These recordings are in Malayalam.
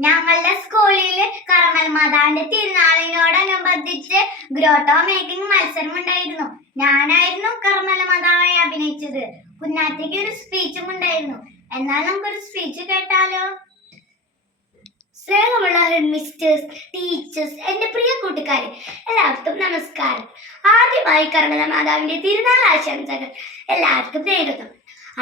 ഞങ്ങളുടെ സ്കൂളിൽ കർമ്മൽ മാതാവിന്റെ തിരുനാളിനോടനുബന്ധിച്ച് ഗ്രോട്ടോ മേക്കിംഗ് മത്സരം ഉണ്ടായിരുന്നു ഞാനായിരുന്നു കർമ്മല മാതാവായി അഭിനയിച്ചത്. കുഞ്ഞാറ്റയ്ക്ക് ഒരു സ്പീച്ചും ഉണ്ടായിരുന്നു. എന്നാൽ നമുക്കൊരു സ്പീച്ച് കേട്ടാലോ? സ്നേഹമുള്ള ഹെഡ് മിസ്റ്റേഴ്സ് ടീച്ചേഴ്സ് എന്റെ പ്രിയ കൂട്ടുകാരെ എല്ലാവർക്കും നമസ്കാരം. ആദ്യമായി കർമ്മല മാതാവിന്റെ തിരുനാൾ ആശംസകൾ എല്ലാവർക്കും നേരുന്നു.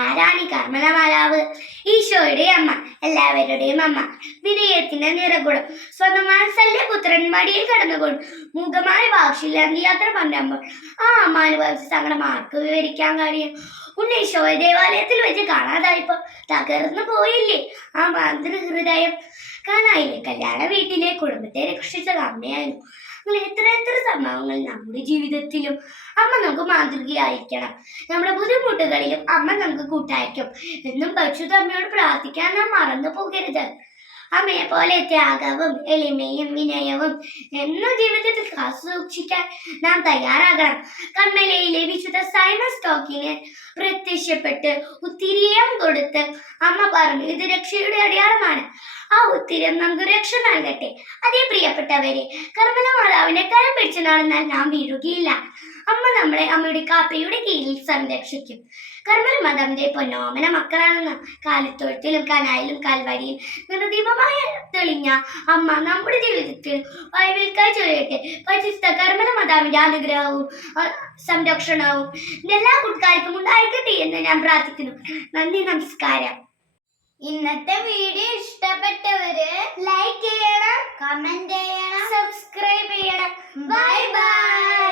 ആരാണ് ഈ കർമ്മല മാതാവ് ഈശോയുടെ അമ്മ എല്ലാവരുടെയും അമ്മ. വിനയത്തിന്റെ നിറകുടം. സ്വന്തം വാത്സല്യ പുത്രൻ മടിയിൽ കടന്നുകൊണ്ട് മുഖമായ വാക്ഷില്ലാന്തി യാത്ര പറഞ്ഞപ്പോൾ ആ അമ്മ അനുഭവിച്ച സങ്കടം ആർക്ക് വിവരിക്കാൻ കഴിയും. ഉണ്ണീശോയെ ദേവാലയത്തിൽ വെച്ച് കാണാതായപ്പോൾ തകർന്നു പോയില്ലേ? ആ മാതൃഹൃദയം കാണായില്ലേ കല്യാണ വീട്ടിലെ കുടുംബത്തെ രക്ഷിച്ചത് അമ്മയായിരുന്നു. അങ്ങനെ എത്ര എത്ര സംഭവങ്ങൾ നമ്മുടെ ജീവിതത്തിലും അമ്മ നമുക്ക് മാതൃകയായിരിക്കണം. നമ്മുടെ ബുദ്ധിമുട്ടുകളിലും അമ്മ നമുക്ക് കൂട്ടായിരിക്കും. എന്നും പരിശുദ്ധ അമ്മയോട് പ്രാർത്ഥിക്കാൻ നാം മറന്നു പോകരുത്. അമ്മയെ പോലെ ത്യാഗവും എളിമയും വിനയവും എന്നും ജീവിതത്തിൽ കാത്തു സൂക്ഷിക്കാൻ നാം തയ്യാറാകണം. കമ്മലയിലെ വിശുദ്ധ സൈമൺ സ്റ്റോക്കിന് പ്രത്യക്ഷപ്പെട്ട് ഉത്തിരിയം കൊടുത്ത് അമ്മ പറഞ്ഞു ഇത് രക്ഷയുടെ അടയാളമാണ്. ആ ഉത്തിരം നമുക്ക് രക്ഷ നൽകട്ടെ. അതേ പ്രിയപ്പെട്ടവരെ കർമ്മല കരം പിടിച്ചു നടന്നാൽ നാം വീഴുകയില്ല. അമ്മ നമ്മളെ അമ്മയുടെ കാപ്പയുടെ കീഴിൽ സംരക്ഷിക്കും. കർമ്മല മാതാവിന്റെ പൊന്നോമന മക്കളാണെന്ന് കാലത്തൊഴുത്തിലും കനാലിലും കാൽവരിയും നിർദീപമായ തെളിഞ്ഞ അമ്മ നമ്മുടെ ജീവിതത്തിൽ വൈവിൽക്കായി ചൊല്ലട്ടെ പരിശുദ്ധ കർമ്മല മാതാവിന്റെ അനുഗ്രഹവും സംരക്ഷണവും എല്ലാ കൂട്ടുകാർക്കും ഉണ്ടായിരിക്കട്ടെ എന്ന് ഞാൻ പ്രാർത്ഥിക്കുന്നു. നന്ദി നമസ്കാരം. ഇന്നത്തെ വീഡിയോ ഇഷ്ടപ്പെട്ടവര് ലൈക്ക് ചെയ്യണം കമന്റ് ചെയ്യണം സബ്സ്ക്രൈബ് ചെയ്യണം. Bye bye